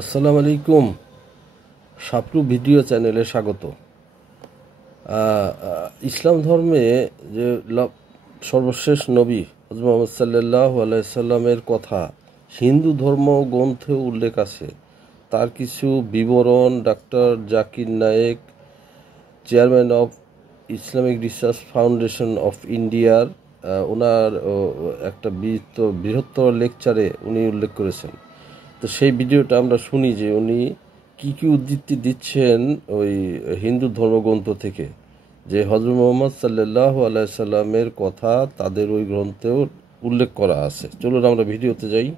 আসসালামু আলাইকুম। সাপরু ভিডিও চ্যানেলে স্বাগত। ইসলাম ধর্মে যে সর্বশেষ নবী হযরত মুহাম্মদ সাল্লাল্লাহু আলাইহি সাল্লামের কথা হিন্দু ধর্ম গ্রন্থে উল্লেখ আছে। তার কিছু বিবরণ doctor Zakir Naik, chairman of Islamic Research Foundation of ইন্ডিয়ার ওনার একটা বৃহত্তর লেকচারে উনি উল্লেখ করেছেন। তো সেই ভিডিওটা আমরা শুনি যে উনি কি উদ্ধৃতি দিচ্ছেন ওই হিন্দু ধর্মগ্রন্থ থেকে, যে হযরত মুহাম্মদ সাল্লাল্লাহু আলাইহি সাল্লামের কথা তাদের ওই গ্রন্থেও উল্লেখ করা আছে। চলুন আমরা ভিডিওতে যাই।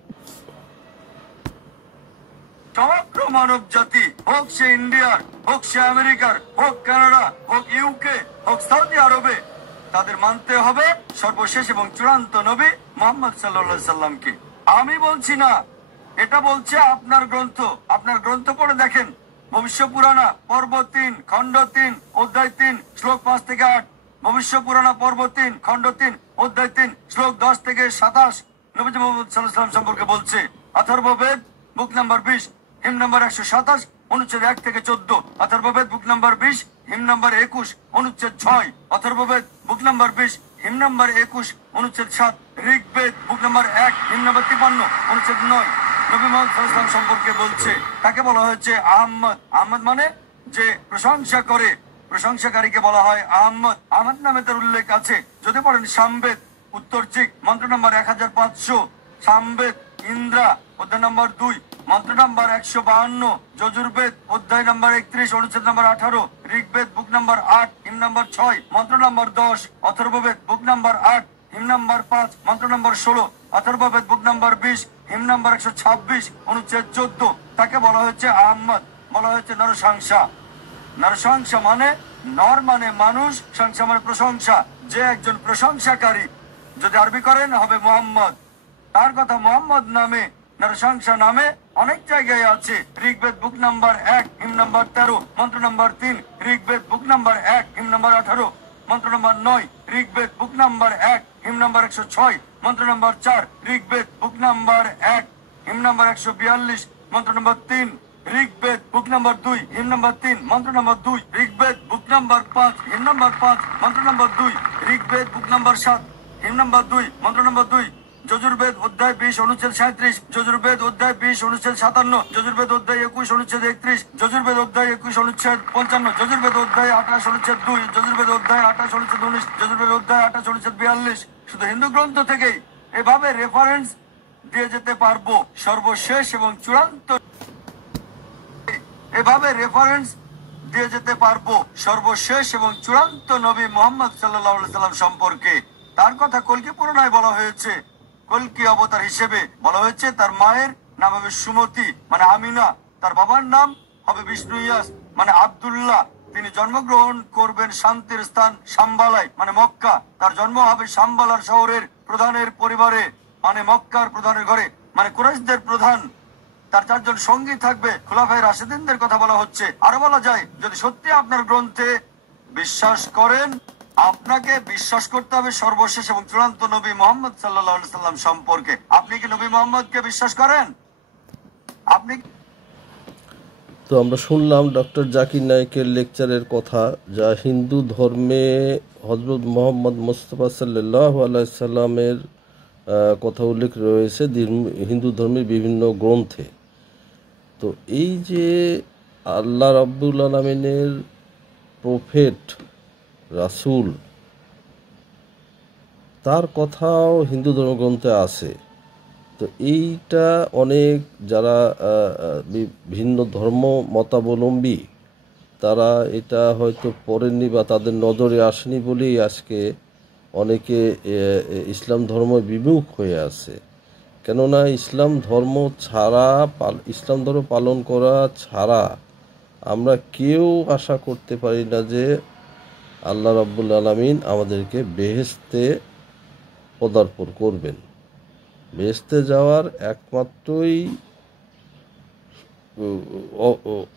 সমগ্র মানব জাতি, হোক সে ইন্ডিয়ার, হোক সে আমেরিকার, হোক কানাডা, হোক ইউকে, হোক সৌদি আরবে, তাদের মানতে হবে সর্বশেষ এবং চূড়ান্ত নবী মুহাম্মদ সাল্লাল্লাহু আলাইহি সাল্লামকে। আমি বলছি না, এটা বলছে আপনার গ্রন্থ। আপনার গ্রন্থ পড়ে দেখেন। ভবিষ্য পুরাণা পর্ব 3 খণ্ড 3 অধ্যায় 3 শ্লোক 5 থেকে 8। ভবিষ্য পুরাণা পর্ব 3 খণ্ড 3 অধ্যায় 3 শ্লোক 10 থেকে 27 নবীজি মুহাম্মদ সাল্লাল্লাহু আলাইহি সাল্লাম সম্পর্কে বলছে। অথর্ববেদ বুক নাম্বার 20 হিম নাম্বার 127 অনুচ্ছেদ 1 থেকে 14। অথর্ববেদ বুক নাম্বার 20 হিম নাম্বার 21 অনুচ্ছেদ 6। অথর্ববেদ বুক নাম্বার 20 হিম নাম্বার 21 অনুচ্ছেদ 7। ঋগ্বেদ বুক নাম্বার 1 হিম নাম্বার 53 অনুচ্ছেদ 9 নবী মুহাম্মদ সাল্লাল্লাহু আলাইহি ওয়াসাল্লাম সম্পর্কে বলছে। তাকে বলা হয়েছে আহমদ। আহমদ মানে যে প্রশংসা করে, প্রশংসাকারীকে বলা হয় আহমদ। আহমদ নামে তার উল্লেখ আছে। যদি পড়েন সামবেদ উত্তরচিক মন্ত্র নাম্বার 1500, সামবেদ ইন্দ্রা অধ্যায় নাম্বার 2 মন্ত্র নাম্বার 152, যজুর্বেদ অধ্যায় নাম্বার 31 অনুচ্ছেদ নাম্বার 18, ঋগ্বেদ বুক নাম্বার 8 হিম নাম্বার 6 মন্ত্র নাম্বার 10, অথর্ববেদ বুক নাম্বার 8 হিম নাম্বার 5 মন্ত্র নাম্বার 16, অথর্ববেদ বুক নাম্বার 20 হিম নাম্বার 126 অনুচ্ছেদ 14। তাকে বলা হচ্ছে আহমদ, বলা হচ্ছে নরসংসা। নরসংসা মানে নর মানে মানুষ, সংসা মানে প্রশংসা। যে একজন প্রশংসাকারী, যদি আরবি করেন হবে মোহাম্মদ। তার কথা মোহাম্মদ নামে, নরসংসা নামে অনেক জায়গায় আছে। ঋগ্বেদ বুক নাম্বার 1 হিম নাম্বার 13 মন্ত্র নাম্বার 3, ঋগ্বেদ বুক নাম্বার 1 হিম নাম্বার 18 মন্ত্র নাম্বার 9, ঋগ্বেদ বুক নাম্বার 1 হিম নাম্বার 106 মন্ত্র নাম্বার 4, ঋগ্বেদ বুক নাম্বার 1 হিম নাম্বার 142 মন্ত্র নাম্বার 3, ঋগ্বেদ বুক নাম্বার 2 হিম নাম্বার 3 মন্ত্র নাম্বার 2, ঋগ্বেদ বুক নাম্বার 5 হিম নাম্বার 5 মন্ত্র নাম্বার 2, ঋগ্বেদ বুক নাম্বার 7 হিম নাম্বার 2 মন্ত্র নাম্বার 2, যজুর্বেদ অধ্যায় 20 অনুচ্ছেদ 37, যজুর্বেদ অধ্যায় 20 অনুচ্ছেদ 57, যজুর্বেদ অধ্যায় 21 অনুচ্ছেদ 31, যজুর্বেদ অধ্যায় 21 অনুচ্ছেদ 55, যজুর্বেদ অধ্যায় 28 অনুচ্ছেদ 2, যজুর্বেদ অধ্যায় 28 অনুচ্ছেদ 19, যজুর্বেদ অধ্যায় 28 অনুচ্ছেদ 42। শুধু হিন্দু গ্রন্থ থেকেই এভাবে রেফারেন্স দিয়ে যেতে পারবো সর্বশেষ এবং চূড়ান্ত, এভাবে রেফারেন্স দিয়ে যেতে পারবো সর্বশেষ এবং চূড়ান্ত নবী মুহাম্মদ সাল্লাল্লাহু আলাইহি সাল্লাম সম্পর্কে। তার কথা কল্কি পুরাণায় বলা হয়েছে। কল্কি অবতার হিসেবে বলা হয়েছে তার মায়ের নাম হবে সুমতি মানে আমিনা, তার বাবার নাম হবে বিষ্ণু ইয়াস মানে আব্দুল্লাহ। তিনি জন্মগ্রহণ করবেন শান্তির স্থান সাম্বালায় মানে মক্কা। তার জন্ম হবে সাম্বালার শহরের প্রধানের পরিবারে মানে মক্কার প্রধানের ঘরে মানে কুরাইশদের প্রধান। তার 4 জন সঙ্গী থাকবে, খুলাফায়ে রাশিদিনদের কথা বলা হচ্ছে। আরো বলা যায়, যদি সত্যি আপনার গ্রন্থে বিশ্বাস করেন, আপনাকে বিশ্বাস করতে হবে সর্বশেষ এবং চূড়ান্ত নবী মুহাম্মদ সাল্লাল্লাহু আলাইহি সাল্লাম সম্পর্কে। আপনি কি নবী মুহাম্মদকে বিশ্বাস করেন? আপনি তো আমরা শুনলাম ডক্টর জাকির নায়েকের লেকচারের কথা, যা হিন্দু ধর্মে হযরত মুহাম্মদ মুস্তাফা সাল্লাল্লাহু আলাইহি সাল্লামের কথা উল্লেখ রয়েছে হিন্দু ধর্মের বিভিন্ন গ্রন্থে। তো এই যে আল্লাহ রাব্বুল আলামিনের প্রফেট রাসূল, তার কথাও হিন্দু ধর্মগ্রন্থে আছে। তো এইটা অনেক যারা ভিন্ন ধর্ম মতাবলম্বী তারা এটা হয়তো পড়েননি বা তাদের নজরে আসেনি বলেই আজকে অনেকে ইসলাম ধর্ম বিমুখ হয়ে আছে। কেননা ইসলাম ধর্ম পালন করা ছাড়া আমরা কেউ আশা করতে পারি না যে আল্লাহ রাব্বুল আলামিন আমাদেরকে বেহেশতে পদার্পণ করবেন। বেহেশতে যাওয়ার একমাত্রই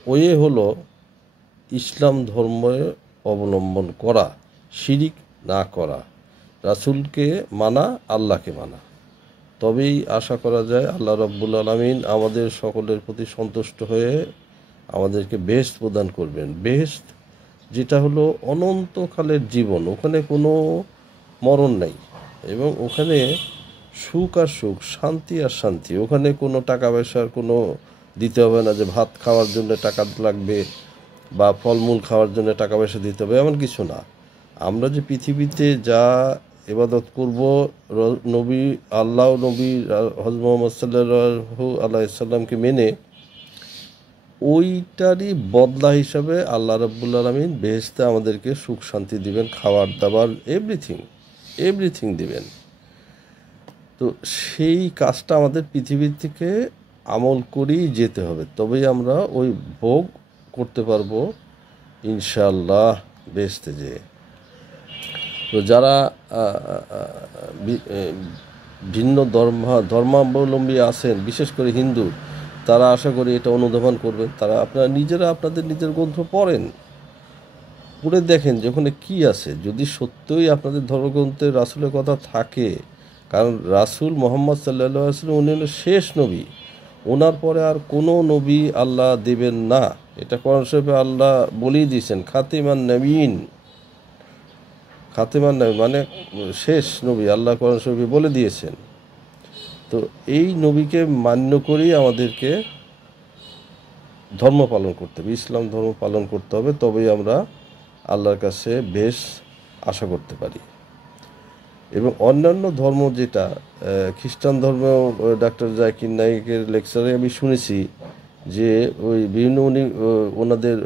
ওয়ে হলো ইসলাম ধর্মে অবলম্বন করা, শিরিক না করা, রাসূলকে মানা, আল্লাহকে মানা। তবেই আশা করা যায় আল্লাহ রাব্বুল আলামিন আমাদের সকলের প্রতি সন্তুষ্ট হয়ে আমাদেরকে বেহেশত প্রদান করবেন। বেহেশত যেটা হলো অনন্তকালের জীবন, ওখানে কোনো মরণ নাই এবং ওখানে সুখ আর সুখ, শান্তি আর শান্তি। ওখানে কোনো টাকা পয়সার কোনো দিতে হবে না যে ভাত খাওয়ার জন্য টাকা লাগবে বা ফলমূল খাওয়ার জন্য টাকা পয়সা দিতে হবে, এমন কিছু না। আমরা যে পৃথিবীতে যা ইবাদত করব, নবী আল্লাহ নবী হযরত মুহাম্মদ সাল্লাল্লাহু আলাইহি সাল্লামকে মেনে, ওইটারই বদলা হিসাবে আল্লাহ রাব্বুল আলামিন বেহেশতে আমাদেরকে সুখ শান্তি দিবেন, খাবার দাবার এভরিথিং দিবেন। তো সেই কাজটা আমাদের পৃথিবীর থেকে আমল করেই যেতে হবে, তবেই আমরা ওই ভোগ করতে পারবো ইনশাআল্লাহ বেহেশতে যেয়ে। তো যারা ভিন্ন ধর্মাবলম্বী আছেন, বিশেষ করে হিন্দু, তারা আশা করি এটা অনুধাবন করবেন। তারা আপনারা নিজেরা আপনাদের নিজের গ্রন্থ পড়েন, পড়ে দেখেন যে ওখানে কী আছে। যদি সত্যই আপনাদের ধর্মগ্রন্থে রাসূলের কথা থাকে, কারণ রাসূল মুহাম্মদ সাল্লাল্লাহু আলাইহি ওয়াসাল্লাম উনি হলো শেষ নবী, ওনার পরে আর কোনো নবী আল্লাহ দেবেন না। এটা কোরআন শরীফে আল্লাহ বলেই দিয়েছেন, খাতিমান নবীন মানে শেষ নবী, আল্লাহ কোরআন শরীফে বলে দিয়েছেন। তো এই নবীকে মান্য করেই আমাদেরকে ধর্ম পালন করতে হবে, ইসলাম ধর্ম পালন করতে হবে, তবেই আমরা আল্লাহর কাছে বেশ আশা করতে পারি। এবং অন্যান্য ধর্ম যেটা খ্রিস্টান ধর্ম, ডাক্তার জাকির নায়েকের লেকচারে আমি শুনেছি যে ওই বিভিন্ন ওনাদের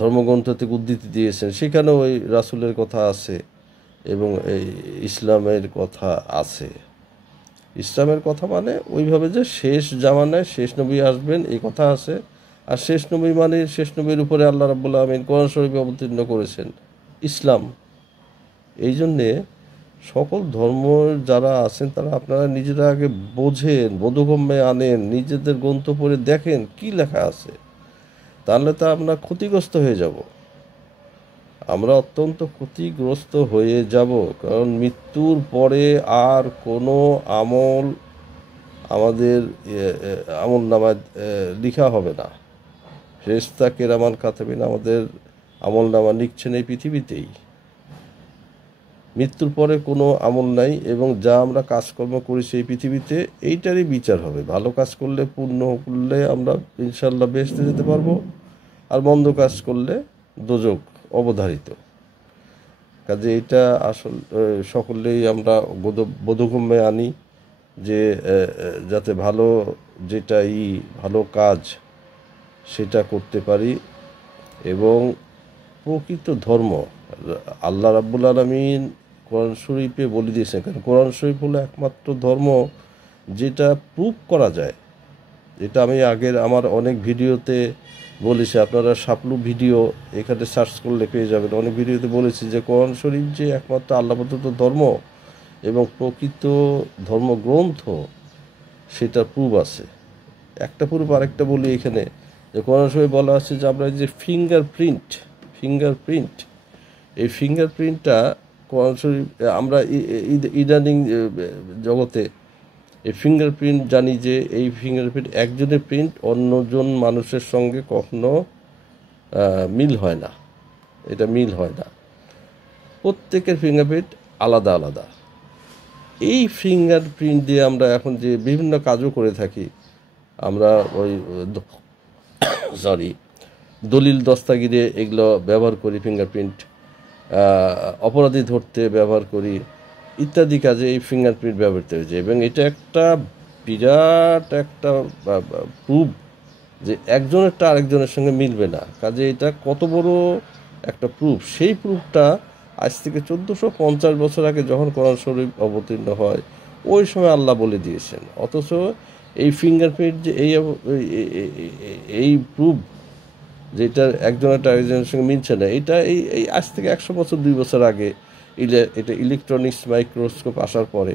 ধর্মগ্রন্থ থেকে উদ্ধৃতি দিয়েছেন, সেখানে ওই রাসূলের কথা আছে এবং এই ইসলামের কথা আছে। ইসলামের কথা মানে ওইভাবে যে শেষ জামানায় শেষ নবী আসবেন এই কথা আছে, আর শেষ নবী মানে শেষ নবীর উপরে আল্লাহ রাব্বুল আলামিন কোরআন শরীফে অবতীর্ণ করেছেন ইসলাম। এই জন্যে সকল ধর্ম যারা আছেন তারা আপনারা নিজেরা আগে বোঝেন, বোধগম্যে আনেন, নিজেদের গ্রন্থ পড়ে দেখেন কি লেখা আছে, তাহলে তা আমরা ক্ষতিগ্রস্ত হয়ে যাব। আমরা অত্যন্ত ক্ষতিগ্রস্ত হয়ে যাব, কারণ মৃত্যুর পরে আর কোনো আমল আমাদের আমল নামায় লিখা হবে না। ফেরেশতা কিরামান কাতিবিন আমাদের আমল নামা লিখছেন এই পৃথিবীতেই। মৃত্যুর পরে কোনো আমল নাই, এবং যা আমরা কাজকর্ম করেছি এই পৃথিবীতে এইটারই বিচার হবে। ভালো কাজ করলে, পুণ্য করলে আমরা ইনশাআল্লাহ বেহেশতে যেতে পারবো, আর মন্দ কাজ করলে দোজখ অবধারিত। কাজে এটা আসল সকলেই আমরা বোধগম্যে আনি যে যাতে ভালো ভালো কাজ সেটা করতে পারি। এবং প্রকৃত ধর্ম আল্লাহ রাব্বুল আলামিন কোরআন শরীফে বলে দিয়েছেন, কারণ কোরআন শরীফ হলো একমাত্র ধর্ম যেটা প্রুভ করা যায়। যেটা আমি আগের আমার অনেক ভিডিওতে বলেছি, আপনারা সাপলু ভিডিও এখানে সার্চ করলে পেয়ে যাবেন। অনেক ভিডিওতে বলেছি যে কোরআন শরীফ যে একমাত্র আল্লাহ প্রদত্ত ধর্ম এবং প্রকৃত ধর্মগ্রন্থ, সেটা প্রুফ আছে। একটা প্রুফ আরেকটা বলি এখানে, যে কোরআন শরীফে বলা আছে যে আমরা যে ফিঙ্গারপ্রিন্ট এই ফিঙ্গারপ্রিন্টটা কোরআন শরীফ আমরা ইদানিং জগতে এই ফিঙ্গারপ্রিন্ট জানি যে এই ফিঙ্গারপ্রিন্ট একজনের প্রিন্ট অন্যজন মানুষের সঙ্গে কখনো মিল হয় না, এটা মিল হয় না। প্রত্যেকের ফিঙ্গারপ্রিন্ট আলাদা আলাদা। এই ফিঙ্গারপ্রিন্ট দিয়ে আমরা এখন যে বিভিন্ন কাজও করে থাকি, আমরা ওই দলিল দস্তাগিরে এগুলো ব্যবহার করি, ফিঙ্গারপ্রিন্ট অপরাধী ধরতে ব্যবহার করি, ইত্যাদি কাজে এই ফিঙ্গারপ্রিন্ট ব্যবহৃত হয়েছে। এবং এটা একটা বিরাট একটা প্রুফ যে একজনেরটা আরেকজনের সঙ্গে মিলবে না। কাজে এটা কত বড় একটা প্রুফ, সেই প্রুফটা আজ থেকে 1450 বছর আগে যখন কোরআন শরীফ অবতীর্ণ হয় ওই সময় আল্লাহ বলে দিয়েছেন। অথচ এই ফিঙ্গারপ্রিন্ট যে এই প্রুফ যেটা একজনেরটা আরেকজনের সঙ্গে মিলছে না, এটা এই আজ থেকে 100 বছর 2 বছর আগে এটা ইলেকট্রনিক্স মাইক্রোস্কোপ আসার পরে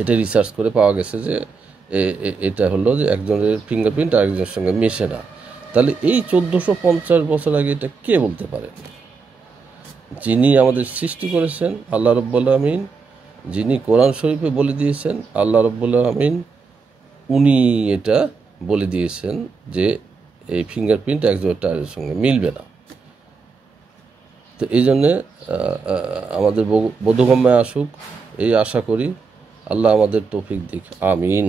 এটা রিসার্চ করে পাওয়া গেছে যে এটা হলো যে একজনের ফিঙ্গারপ্রিন্ট আরেকজনের সঙ্গে মেশে না। তাহলে এই 1450 বছর আগে এটা কে বলতে পারে? যিনি আমাদের সৃষ্টি করেছেন আল্লাহ রাব্বুল আলামিন, যিনি কোরআন শরীফে বলে দিয়েছেন, আল্লাহ রাব্বুল আলামিন উনি এটা বলে দিয়েছেন যে এই ফিঙ্গারপ্রিন্ট একজোড়া টায়ারের সঙ্গে মিলবে না। তো এই জন্যে আমাদের বোধগম্যে আসুক এই আশা করি। আল্লাহ আমাদের তৌফিক দিক, আমিন।